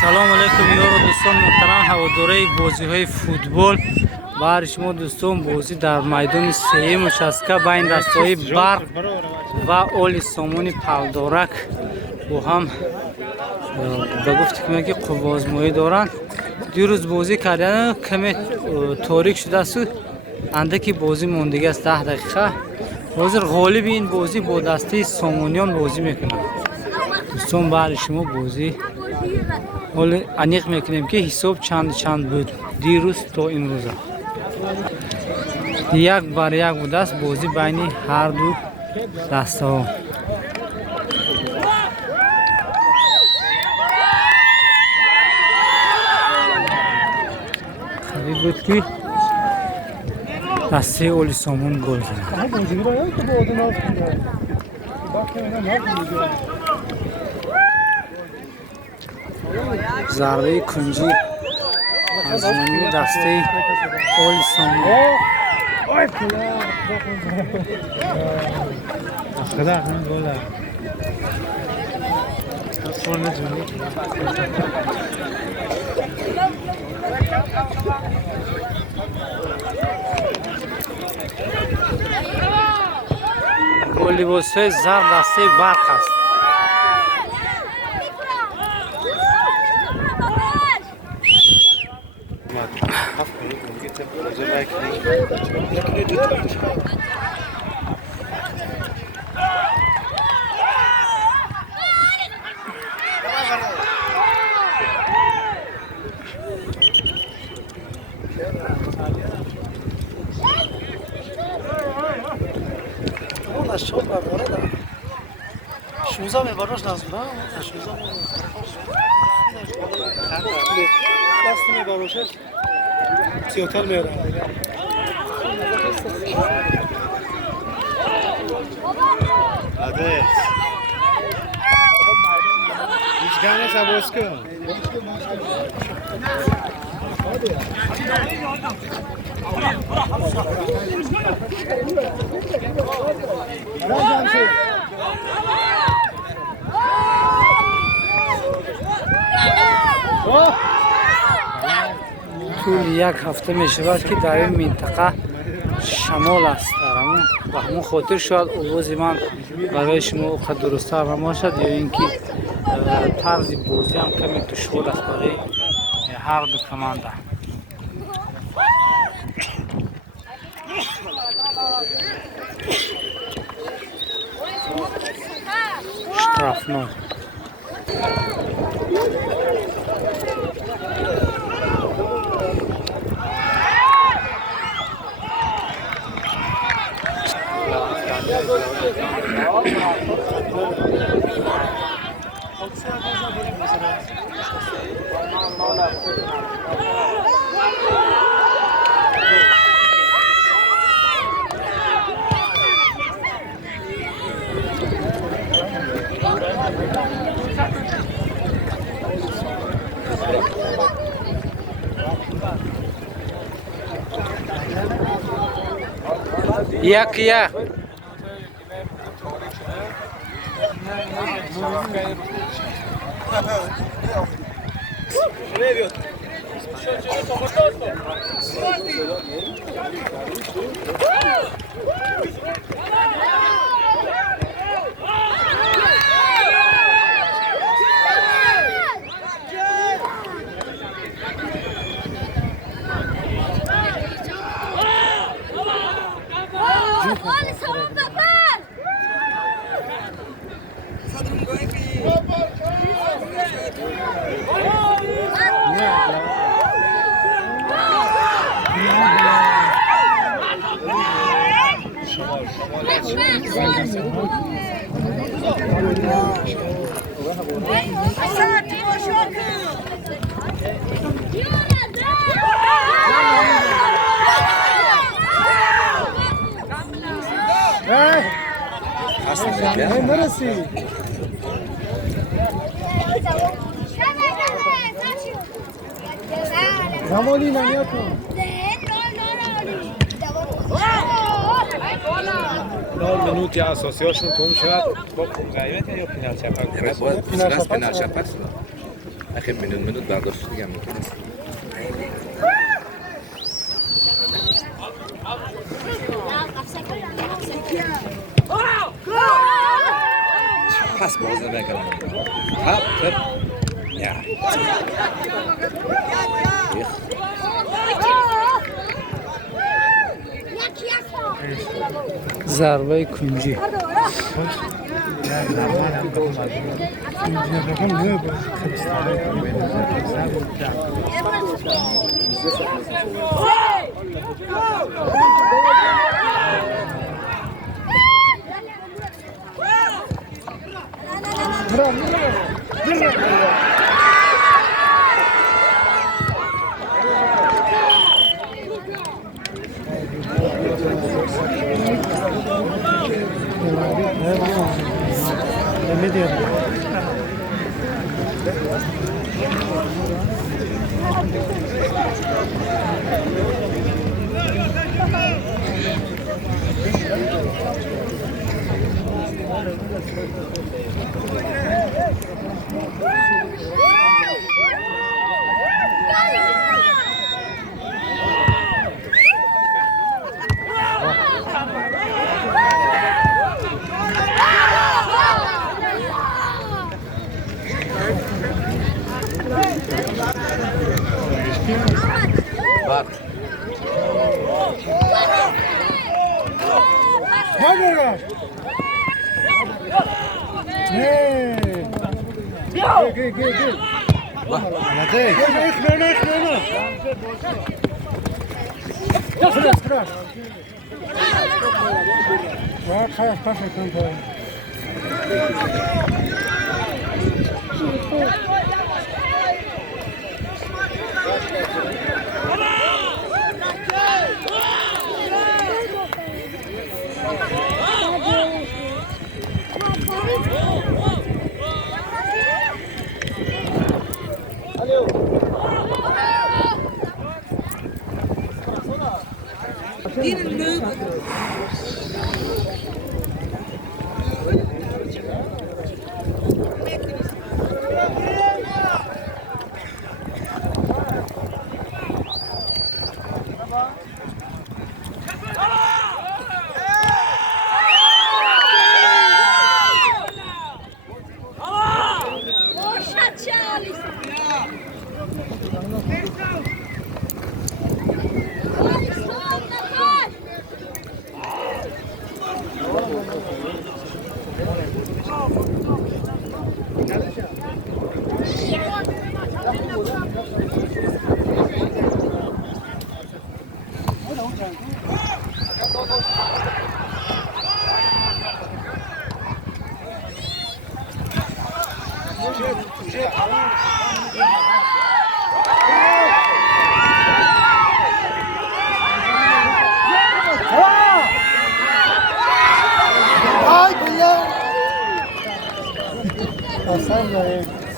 салом алейкум ёро дӯстон муҳтарам ҳаводораи бозиҳои футбол. баъри шумо дӯстон бозӣ дар майдони сеюм участка байни дастаҳои Барқ ва Оли Сомони Палдорак бо ҳам ба гуфти кӯмаки қуввозмоӣ доранд. дирӯз бозӣ кардан каме торик шудасту андаки бозӣ мондагиаст 10 дақиқа. ҳозир ғолиби ин бозӣ бо дастаи сомониён бозӣ мекунад. дӯстон баъри шумо бозӣ ҳоли аниқ мекунем ки ҳисоб чанд буд дирӯз то имрӯза. 1-1 будааст бозӣ байни ҳарду дастаҳо. харид буд ки дастаи Оли Сомон гол занад. зарбаи кунҷи аз нони дастаи Оли Сомон. бо либосҳои зар дастаи Барқ аст. Шуза мебарош назура, шуза дасти мебарошаш зиёдтар мера. Адес. Ичгане сабоско. тӯли як ҳафта мешавад ки дар ин минтақа шамол аст. ба ҳамон хотир шояд овози ман барои шумо оқад дурусттар намошад ё ин ки тарзи бозӣ ҳам каме душвор аст барои ҳар ду команда. штрафной. Як. Zamoli namiotą. 9 минути асосиёшон том шавад бо ғайбат ё пенал чапак. Бояд пенал чапак. اخي minut برداشت دیگه میکنه پس بازه بگم هپ تپ یا ضربه کنجی بات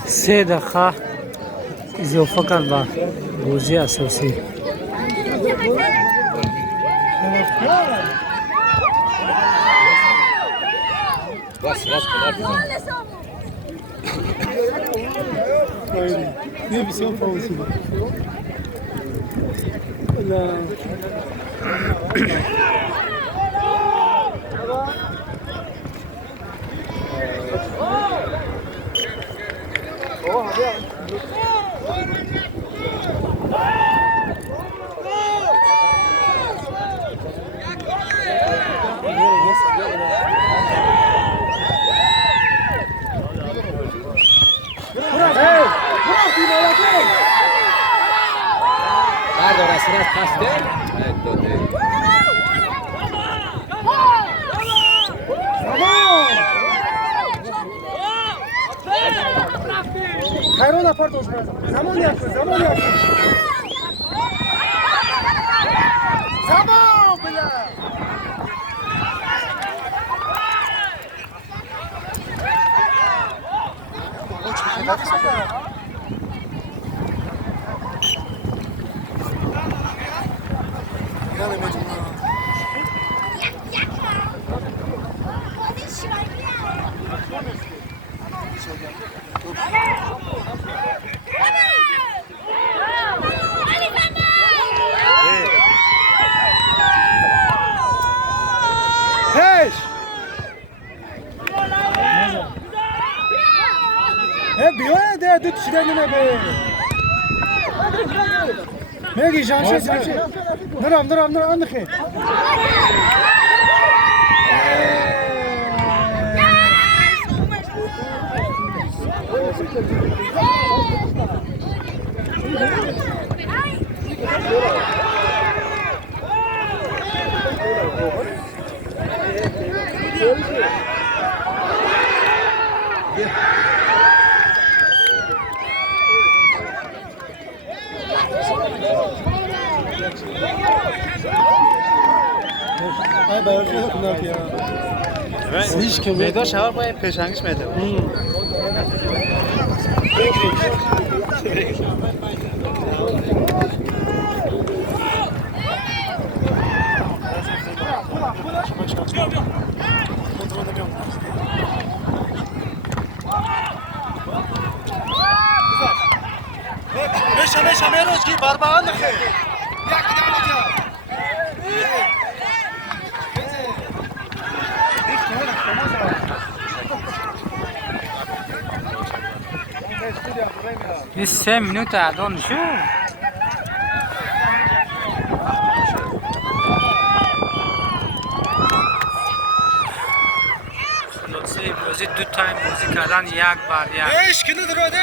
سه دقیقه اضافه کرد به بازی اساسی بس بس Ne visão fauzi. La بردار از سرش پس ده داده Hayron apart olsun. Zaman yakın, zaman yakın. Zaman bile. دو تشیدن نبه میگی جانشه نرم نخی ay bayılıyor bunlar ya. Hiç kim? Meydan şahar bayağı peşangıç meydan. Beşe meroz ki barbağın nıkı. این 3 minut اعدان شو خلاصه بازی دو تایم بازی کردن یک بر یک Beş kilo duradı.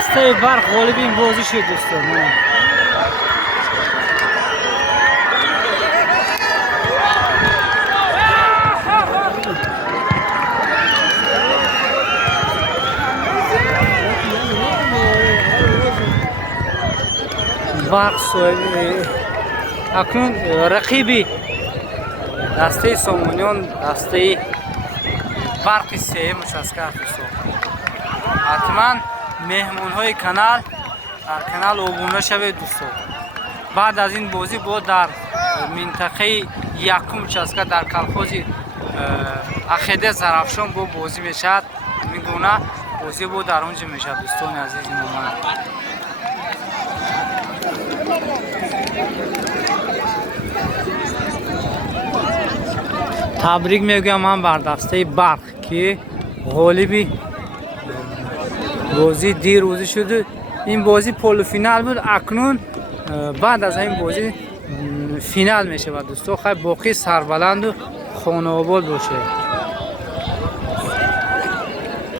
دسته برق غالب این بازی شد دوستان. برق اکنون رقیبی دسته سامونیان دسته برق سه مشاسکه دوستان. حتما مهمون های کانال در کانال ابونه شوید دوستان. بعد از این بازی بود در منطقه یکم چسکه در کلخوز اخیده زرافشان بود بازی میشد. میگونه بازی بود در اونجا میشد دوستان عزیز من. تبریک میگم من بر دسته برق که غالبی بازی دیر روزی شده. این بازی پول فینال بود. اکنون بعد از این بازی فینال میشه و دوستان خیلی باقی سربلند و خانه آباد باشه.